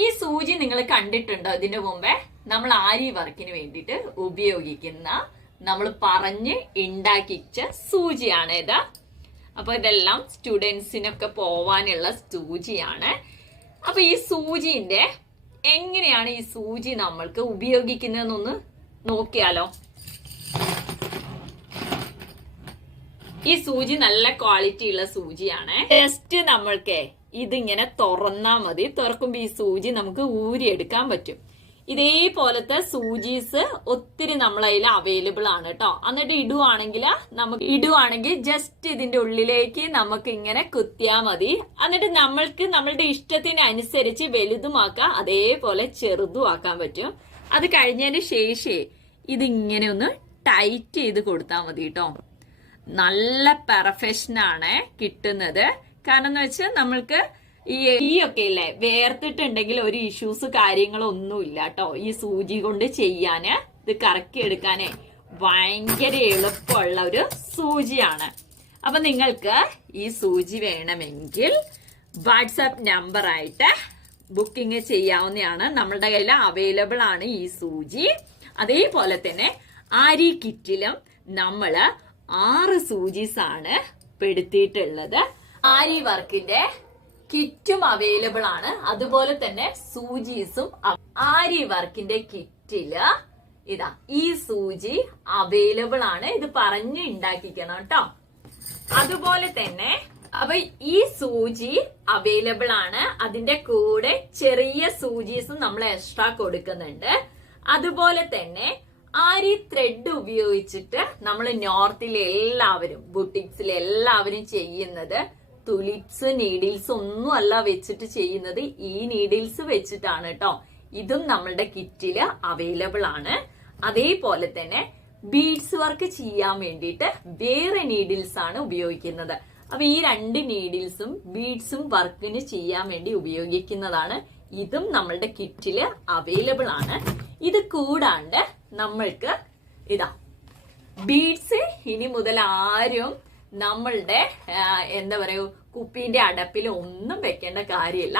ഈ സൂചി നിങ്ങൾ കണ്ടിട്ടുണ്ടോ? ഇതിനു മുമ്പേ നമ്മൾ ആരി വർക്കിന് വേണ്ടിയിട്ട് ഉപയോഗിക്കുന്ന നമ്മൾ പറഞ്ഞ് ഉണ്ടാക്കിച്ച സൂചിയാണ് ഇത്. അപ്പൊ ഇതെല്ലാം സ്റ്റുഡൻസിനൊക്കെ പോവാനുള്ള സൂചിയാണ്. അപ്പൊ ഈ സൂചിന്റെ എങ്ങനെയാണ് ഈ സൂചി നമ്മൾക്ക് ഉപയോഗിക്കുന്നതെന്നൊന്ന് നോക്കിയാലോ. ഈ സൂചി നല്ല ക്വാളിറ്റി ഉള്ള സൂചിയാണ്. ജസ്റ്റ് നമ്മൾക്ക് ഇതിങ്ങനെ തുറന്നാ മതി. തുറക്കുമ്പോ ഈ സൂചി നമുക്ക് ഊരിയെടുക്കാൻ പറ്റും. ഇതേപോലത്തെ സൂചീസ് ഒത്തിരി നമ്മളതിൽ അവൈലബിൾ ആണ് കേട്ടോ. എന്നിട്ട് ഇടുവാണെങ്കിൽ ജസ്റ്റ് ഇതിന്റെ ഉള്ളിലേക്ക് നമുക്ക് ഇങ്ങനെ കുത്തിയാ മതി. എന്നിട്ട് നമ്മളുടെ ഇഷ്ടത്തിനനുസരിച്ച് വലുതുമാക്കാം, അതേപോലെ ചെറുതും ആക്കാൻ പറ്റും. അത് കഴിഞ്ഞതിന് ശേഷം ഇതിങ്ങനെ ഒന്ന് ടൈറ്റ് ചെയ്ത് കൊടുത്താൽ മതി കേട്ടോ. നല്ല പെർഫെക്ഷനാണ് കിട്ടുന്നത്. കാരണം എന്ന് വെച്ചാൽ നമ്മൾക്ക് ഈ ഒക്കെ ഇല്ലേ, വേർത്തിട്ടുണ്ടെങ്കിൽ ഒരു ഇഷ്യൂസ് കാര്യങ്ങളൊന്നും ഇല്ല കേട്ടോ. ഈ സൂചി കൊണ്ട് ചെയ്യാന് ഇത് കറക്കി എടുക്കാനേ ഭയങ്കര എളുപ്പമുള്ള ഒരു സൂചിയാണ്. അപ്പൊ നിങ്ങൾക്ക് ഈ സൂചി വേണമെങ്കിൽ വാട്സാപ്പ് നമ്പർ ആയിട്ട് ബുക്കിംഗ് ചെയ്യാവുന്നതാണ്. നമ്മളുടെ കയ്യിൽ അവൈലബിൾ ആണ് ഈ സൂചി. അതേപോലെ തന്നെ ആരി കിറ്റിലും നമ്മള് 6 സൂചീസ് ആണ് പെടുത്തിയിട്ടുള്ളത്. ആരി വർക്കിന്റെ കിറ്റും അവൈലബിൾ ആണ്, അതുപോലെ തന്നെ സൂചീസും. ആരി വർക്കിന്റെ കിറ്റില് ഇതാ ഈ സൂചി അവൈലബിൾ ആണ്. ഇത് പറഞ്ഞ് ഉണ്ടാക്കിക്കണം കേട്ടോ. അതുപോലെ തന്നെ അപ്പൊ ഈ സൂചി അവൈലബിൾ ആണ്. അതിന്റെ കൂടെ ചെറിയ സൂചീസും നമ്മൾ എക്സ്ട്രാ കൊടുക്കുന്നുണ്ട്. അതുപോലെ തന്നെ ആരി ത്രെഡ് ഉപയോഗിച്ചിട്ട് നമ്മൾ നോർത്തിൽ എല്ലാവരും ബുട്ടിക്സിൽ എല്ലാവരും ചെയ്യുന്നത് തുലിപ്സ് നീഡിൽസ് ഒന്നും അല്ല വെച്ചിട്ട് ചെയ്യുന്നത്, ഈ നീഡിൽസ് വെച്ചിട്ടാണ് കേട്ടോ. ഇതും നമ്മളുടെ കിറ്റില് അവൈലബിൾ ആണ്. അതേപോലെ തന്നെ ബീഡ്സ് വർക്ക് ചെയ്യാൻ വേണ്ടിയിട്ട് വേറെ നീഡിൽസ് ആണ് ഉപയോഗിക്കുന്നത്. അപ്പൊ ഈ 2 നീഡിൽസും ബീഡ്സും വർക്കിന് ചെയ്യാൻ വേണ്ടി ഉപയോഗിക്കുന്നതാണ്. ഇതും നമ്മളുടെ കിറ്റില് അവൈലബിൾ ആണ്. ഇത് കൂടാണ്ട് നമ്മൾക്ക് ഇതാ ബീഡ്സ് ഇനി മുതൽ ആരും നമ്മളുടെ എന്താ പറയുക കുപ്പീന്റെ അടപ്പിൽ ഒന്നും വെക്കേണ്ട കാര്യമില്ല.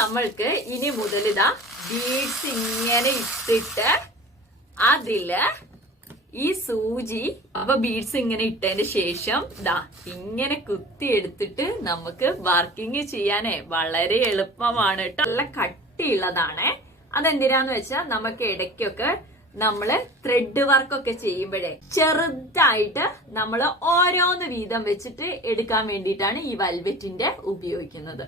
നമ്മൾക്ക് ഇനി മുതൽ ഇതാ ബീഡ്സ് ഇങ്ങനെ ഇട്ടിട്ട് അതില് ഈ സൂചി അപ്പൊ ബീഡ്സ് ഇങ്ങനെ ഇട്ടതിന് ശേഷം ദാ ഇങ്ങനെ കുത്തി എടുത്തിട്ട് നമുക്ക് വർക്കിംഗ് ചെയ്യാനേ വളരെ എളുപ്പമാണ് കേട്ടോ. നല്ല കട്ടിയുള്ളതാണ്. അതെന്തിനാന്ന് വെച്ചാൽ നമുക്ക് ഇടയ്ക്കൊക്കെ നമ്മള് ത്രെഡ് വർക്കൊക്കെ ചെയ്യുമ്പോഴേ ചെറുതായിട്ട് നമ്മൾ ഓരോന്ന് വീതം വെച്ചിട്ട് എടുക്കാൻ വേണ്ടിയിട്ടാണ് ഈ വൽവെറ്റിന്റെ ഉപയോഗിക്കുന്നത്.